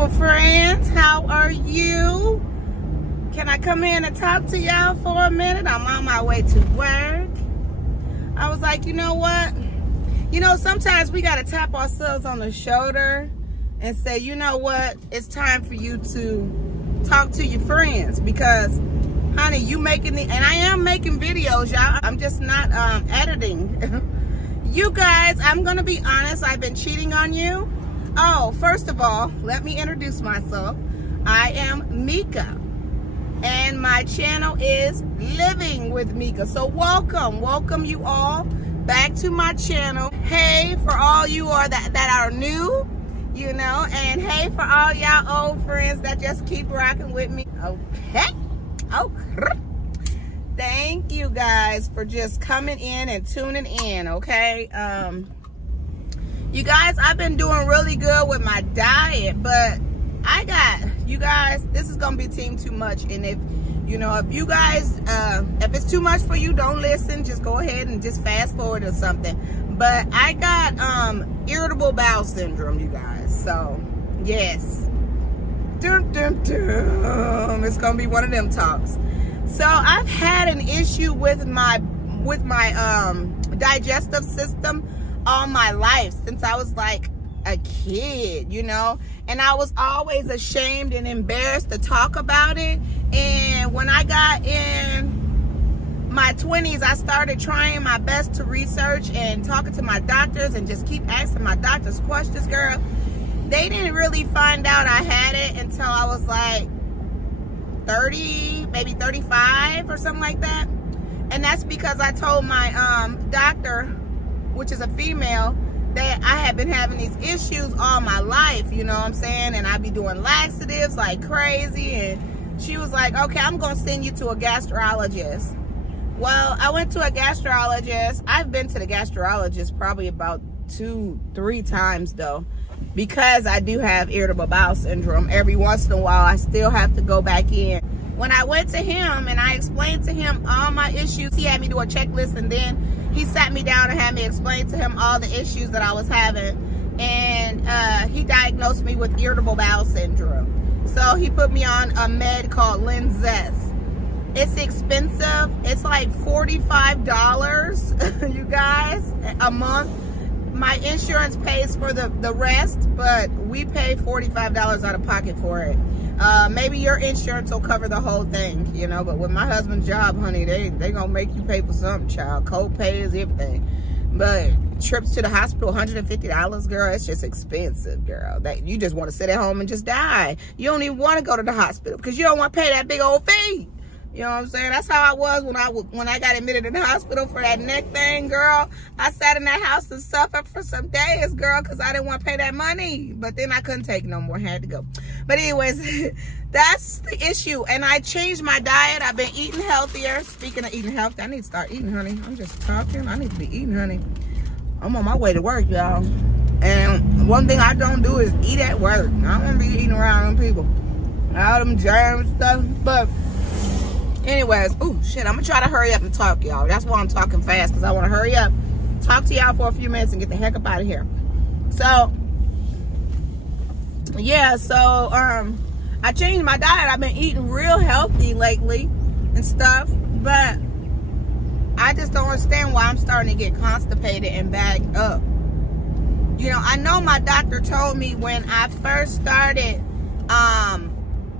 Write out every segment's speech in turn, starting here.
beautiful friends. How are you? Can I come in and talk to y'all for a minute? I'm on my way to work. I was like, you know what? You know, sometimes we got to tap ourselves on the shoulder and say, you know what? It's time for you to talk to your friends because, honey, you making the, and I am making videos, y'all. I'm just not editing. You guys, I'm going to be honest. I've been cheating on you. Oh, first of all, let me introduce myself. I am Mika. And my channel is Living with Mika. So welcome you all back to my channel. Hey, for all you that are new, you know, and hey, for all y'all old friends that just keep rocking with me. Okay. Thank you guys for just coming in and tuning in, okay? You guys, I've been doing really good with my diet, but you guys, this is gonna be team too much. And if you know, if you guys if it's too much for you, don't listen, just go ahead and just fast forward or something. But I got irritable bowel syndrome, you guys. So yes, it's gonna be one of them talks. So I've had an issue with my digestive system all my life since I was like a kid, you know, and I was always ashamed and embarrassed to talk about it. And when I got in my 20s, I started trying my best to research and talking to my doctors and just keep asking my doctors questions, girl. They didn't really find out I had it until I was like 30, maybe 35 or something like that. And that's because I told my doctor, which is a female, that I had been having these issues all my life, you know what I'm saying? And I'd be doing laxatives like crazy. And she was like, okay, I'm going to send you to a gastrologist. Well, I went to a gastrologist. I've been to the gastrologist probably about 2-3 times though, because I do have irritable bowel syndrome. Every once in a while, I still have to go back in. When I went to him and I explained to him all my issues, he had me do a checklist, and then he sat me down and had me explain to him all the issues that I was having. And he diagnosed me with irritable bowel syndrome. So he put me on a med called Linzess. It's expensive. It's like $45, you guys, a month. My insurance pays for the rest, but we pay $45 out of pocket for it. Maybe your insurance will cover the whole thing, you know, but with my husband's job, honey, they gonna make you pay for something, child. Co-pays, everything. But trips to the hospital, $150, girl, it's just expensive, girl. That you just want to sit at home and just die. You don't even want to go to the hospital because you don't want to pay that big old fee. You know what I'm saying? That's how I was when I got admitted in the hospital for that neck thing, girl. I sat in that house and suffered for some days, girl, because I didn't want to pay that money. But then I couldn't take no more, had to go. But anyways, that's the issue. And I changed my diet. I've been eating healthier. Speaking of eating healthy, I need to start eating, honey. I'm just talking. I need to be eating, honey. I'm on my way to work, y'all. And one thing I don't do is eat at work. I don't want to be eating around them people. All them germs stuff. But anyways, oh shit, I'm gonna try to hurry up and talk, y'all. That's why I'm talking fast, because I want to hurry up, talk to y'all for a few minutes and get the heck up out of here. So yeah, so I changed my diet. I've been eating real healthy lately and stuff, but I just don't understand why I'm starting to get constipated and bagged up. You know, I know my doctor told me when I first started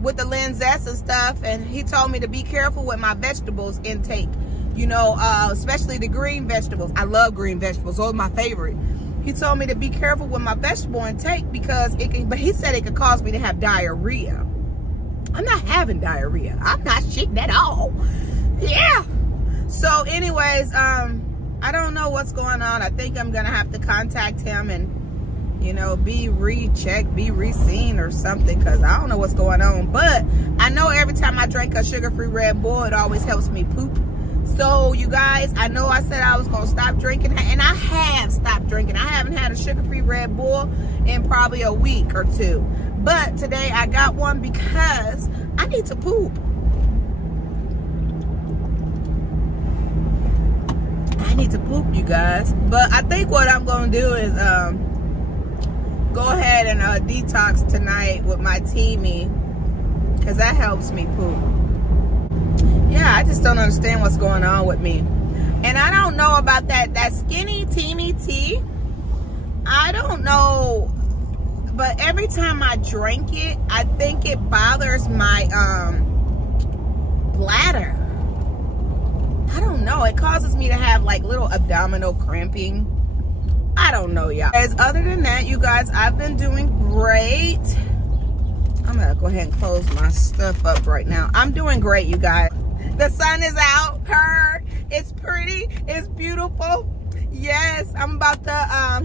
with the Linzess and stuff, and he told me to be careful with my vegetables intake, you know, especially the green vegetables. I love green vegetables. Those are my favorite. He told me to be careful with my vegetable intake because it can, but he said it could cause me to have diarrhea. I'm not having diarrhea. I'm not shitting at all. Yeah. So anyways, I don't know what's going on. I think I'm going to have to contact him and, you know, be rechecked, be re-seen or something, because I don't know what's going on. But I know every time I drink a sugar-free Red Bull, it always helps me poop. So you guys, I know I said I was going to stop drinking, and I have stopped drinking. I haven't had a sugar-free Red Bull in probably a week or two. But today I got one because I need to poop. I need to poop, you guys. But I think what I'm going to do is go ahead and detox tonight with my Temickie, because that helps me poop. Yeah, I just don't understand what's going on with me. And I don't know about that skinny Temickie tea. I don't know, but every time I drink it, I think it bothers my bladder. I don't know. It causes me to have like little abdominal cramping. I don't know, y'all. Other than that, you guys, I've been doing great. I'm gonna go ahead and close my stuff up right now. I'm doing great, you guys. The sun is out. It's pretty. It's beautiful. Yes, I'm about to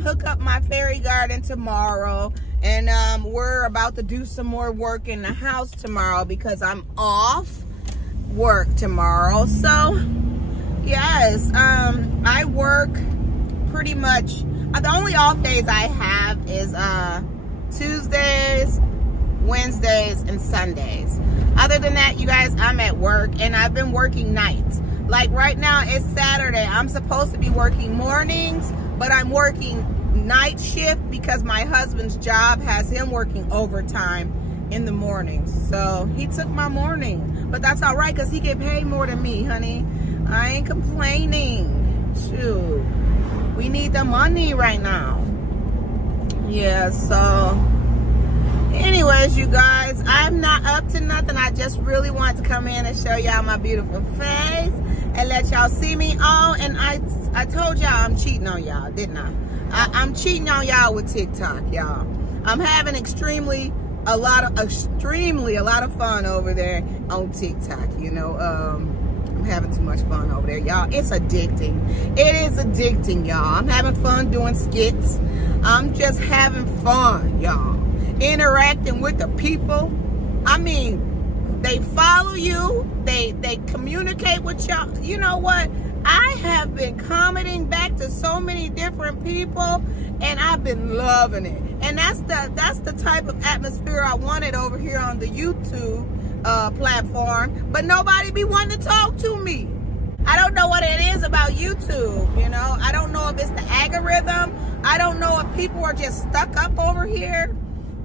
hook up my fairy garden tomorrow. And we're about to do some more work in the house tomorrow because I'm off work tomorrow. So, yes, I work pretty much. The only off days I have is Tuesdays, Wednesdays, and Sundays. Other than that, you guys, I'm at work, and I've been working nights. Like right now, it's Saturday. I'm supposed to be working mornings, but I'm working night shift because my husband's job has him working overtime in the mornings. So he took my morning, but that's all right because he get paid more than me, honey. I ain't complaining. Shoot, we need the money right now. Yeah, so anyways, you guys, I'm not up to nothing. I just really wanted to come in and show y'all my beautiful face and let y'all see me. Oh, and I told y'all I'm cheating on y'all, didn't I? I'm cheating on y'all with TikTok, y'all. I'm having a lot of fun over there on TikTok. You know, I'm having too much fun over there, y'all. It's addicting. It is addicting, y'all. I'm having fun doing skits. I'm just having fun, y'all. Interacting with the people. I mean, they follow you. They communicate with y'all. You know what? I have been commenting back to so many different people, and I've been loving it. And that's the type of atmosphere I wanted over here on the YouTube platform. But nobody be wanting to talk to me. I don't know what it is about YouTube, you know. I don't know if it's the algorithm. I don't know if people are just stuck up over here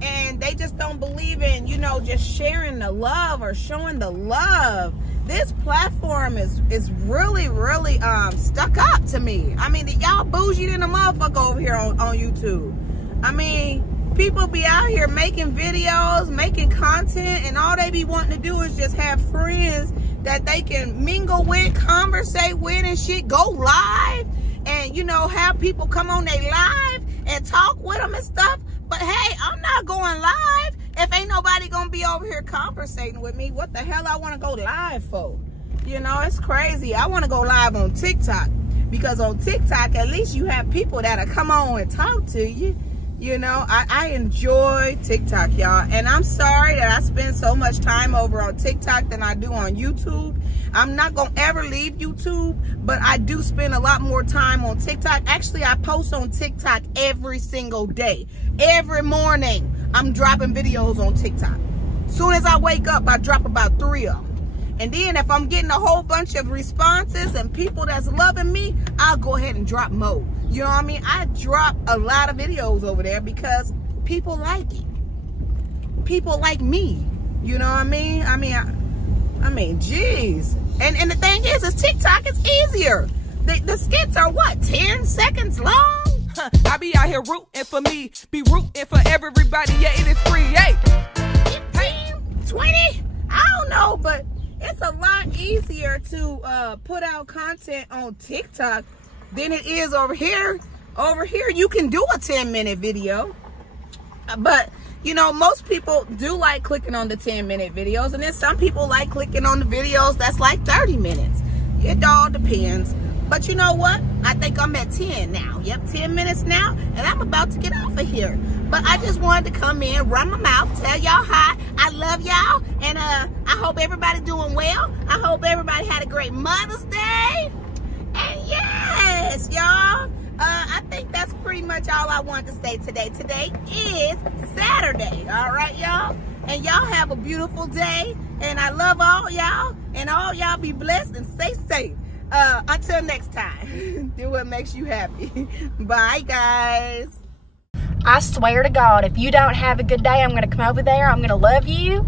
and they just don't believe in, you know, just sharing the love or showing the love. This platform is really, really stuck up to me. I mean, y'all bougie than a motherfucker over here on YouTube. I mean, people be out here making videos, making content, and all they be wanting to do is just have friends that they can mingle with, conversate with, and shit, go live, and, you know, have people come on their live and talk with them and stuff. But hey, I'm not going live. If ain't nobody gonna be over here conversating with me, what the hell I wanna go live for? You know, it's crazy. I wanna go live on TikTok, because on TikTok, at least you have people that'll come on and talk to you. You know, I enjoy TikTok, y'all. And I'm sorry that I spend so much time over on TikTok than I do on YouTube. I'm not going to ever leave YouTube, but I do spend a lot more time on TikTok. Actually, I post on TikTok every single day. Every morning, I'm dropping videos on TikTok. As soon as I wake up, I drop about 3 of them. And then if I'm getting a whole bunch of responses and people that's loving me, I'll go ahead and drop more. You know what I mean? I drop a lot of videos over there because people like it. People like me. You know what I mean? I mean, geez. And the thing is TikTok is easier. The skits are what, 10 seconds long? I be out here rooting for me, be rooting for everybody. Yeah, it is free. Hey, 15, 20? I don't know, but it's a lot easier to put out content on TikTok than it is over here. Over here, you can do a 10-minute video. But, you know, most people do like clicking on the 10-minute videos. And then some people like clicking on the videos that's like 30 minutes. It all depends. But you know what? I think I'm at 10 now. Yep, 10 minutes now. And I'm about to get off of here. But I just wanted to come in, run my mouth, tell y'all hi. I love y'all. And I hope everybody doing well. I hope everybody had a great Mother's Day. And yes, y'all. I think that's pretty much all I wanted to say today. Today is Saturday. All right, y'all. And y'all have a beautiful day. And I love all y'all. And all y'all be blessed and stay safe. Until next time, do what makes you happy. Bye, guys. I swear to God, if you don't have a good day, I'm going to come over there. I'm going to love you.